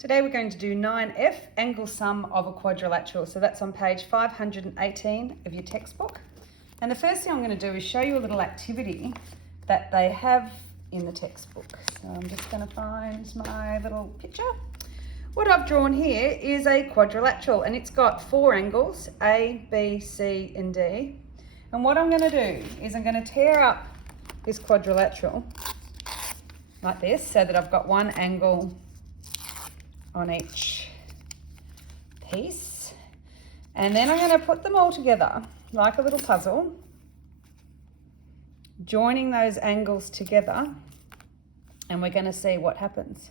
Today we're going to do 9F, angle sum of a quadrilateral. So that's on page 518 of your textbook. And the first thing I'm going to do is show you a little activity that they have in the textbook. So I'm just going to find my little picture. What I've drawn here is a quadrilateral and it's got four angles, A, B, C and D. And what I'm going to do is I'm going to tear up this quadrilateral like this so that I've got one angle on each piece, and then I'm going to put them all together like a little puzzle, joining those angles together, and we're going to see what happens.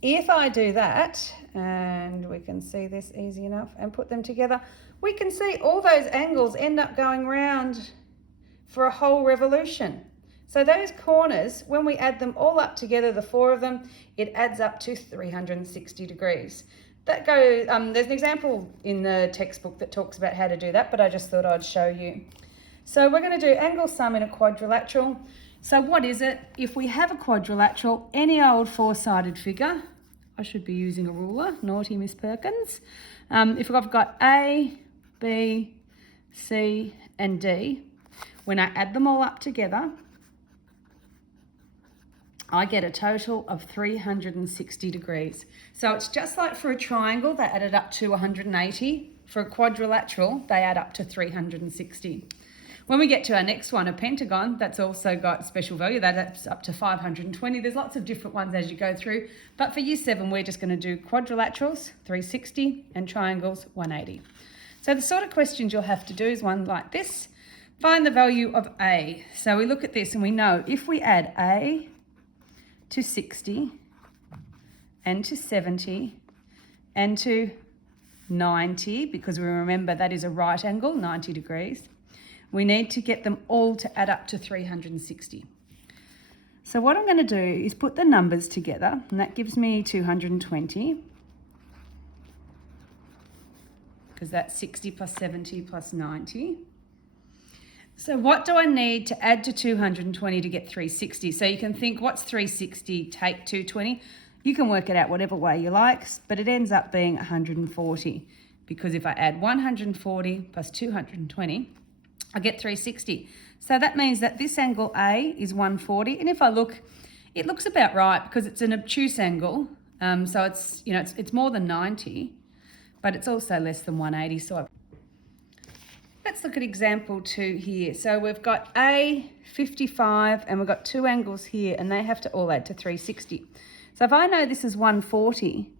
If I do that, and we can see this easy enough, and put them together, we can see all those angles end up going round for a whole revolution. So those corners, when we add them all up together, the four of them, it adds up to 360 degrees. That goes, there's an example in the textbook that talks about how to do that, but I just thought I'd show you. So we're going to do angle sum in a quadrilateral. So what is it? If we have a quadrilateral, any old four-sided figure, I should be using a ruler, naughty Miss Perkins. If I've got A, B, C and D, when I add them all up together, I get a total of 360 degrees. So it's just like for a triangle, they added up to 180. For a quadrilateral, they add up to 360. When we get to our next one, a pentagon, that's also got special value. That adds up to 520. There's lots of different ones as you go through. But for year 7, we're just going to do quadrilaterals, 360, and triangles, 180. So the sort of questions you'll have to do is one like this. Find the value of A. So we look at this and we know if we add A to 60 and to 70 and to 90, because we remember that is a right angle, 90 degrees, we need to get them all to add up to 360. So what I'm going to do is put the numbers together, and that gives me 220, because that's 60 plus 70 plus 90. So what do I need to add to 220 to get 360? So you can think, what's 360 take 220? You can work it out whatever way you like, but it ends up being 140, because if I add 140 plus 220, I get 360. So that means that this angle A is 140, and if I look, it looks about right because it's an obtuse angle. So it's, it's more than 90, but it's also less than 180. So let's look at example 2 here. So we've got A, 55, and we've got two angles here, and they have to all add to 360. So if I know this is 140,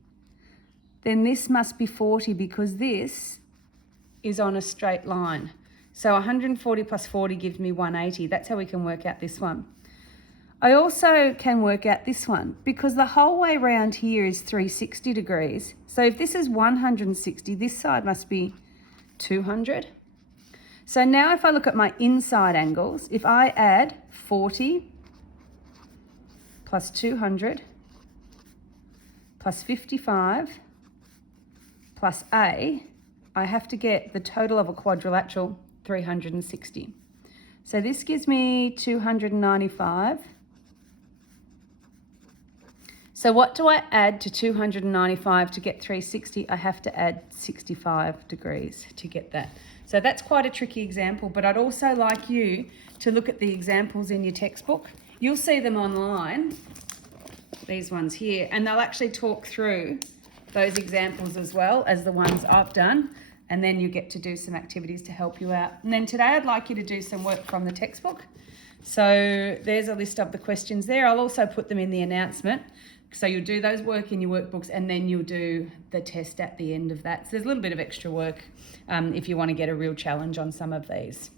then this must be 40 because this is on a straight line. So 140 plus 40 gives me 180. That's how we can work out this one. I also can work out this one because the whole way around here is 360 degrees. So if this is 160, this side must be 200. So now if I look at my inside angles, if I add 40 plus 200 plus 55 plus A, I have to get the total of a quadrilateral 360. So this gives me 295. So what do I add to 295 to get 360? I have to add 65 degrees to get that. So that's quite a tricky example, but I'd also like you to look at the examples in your textbook. You'll see them online, these ones here, and they'll actually talk through those examples as well as the ones I've done, and then you get to do some activities to help you out. And then today I'd like you to do some work from the textbook. So there's a list of the questions there. I'll also put them in the announcement. So you'll do those work in your workbooks and then you'll do the test at the end of that. So there's a little bit of extra work if you want to get a real challenge on some of these.